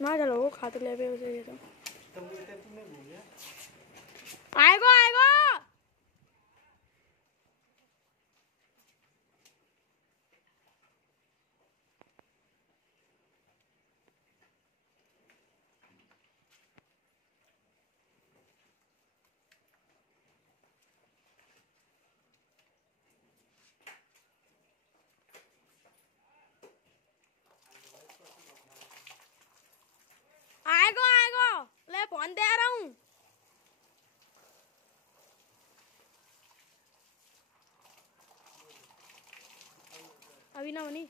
ना चलो वो खाते ले पे उसे ये तो आएगा आएगा आएगा आएगा ले फोन दे रहा हूँ अभी ना बनी।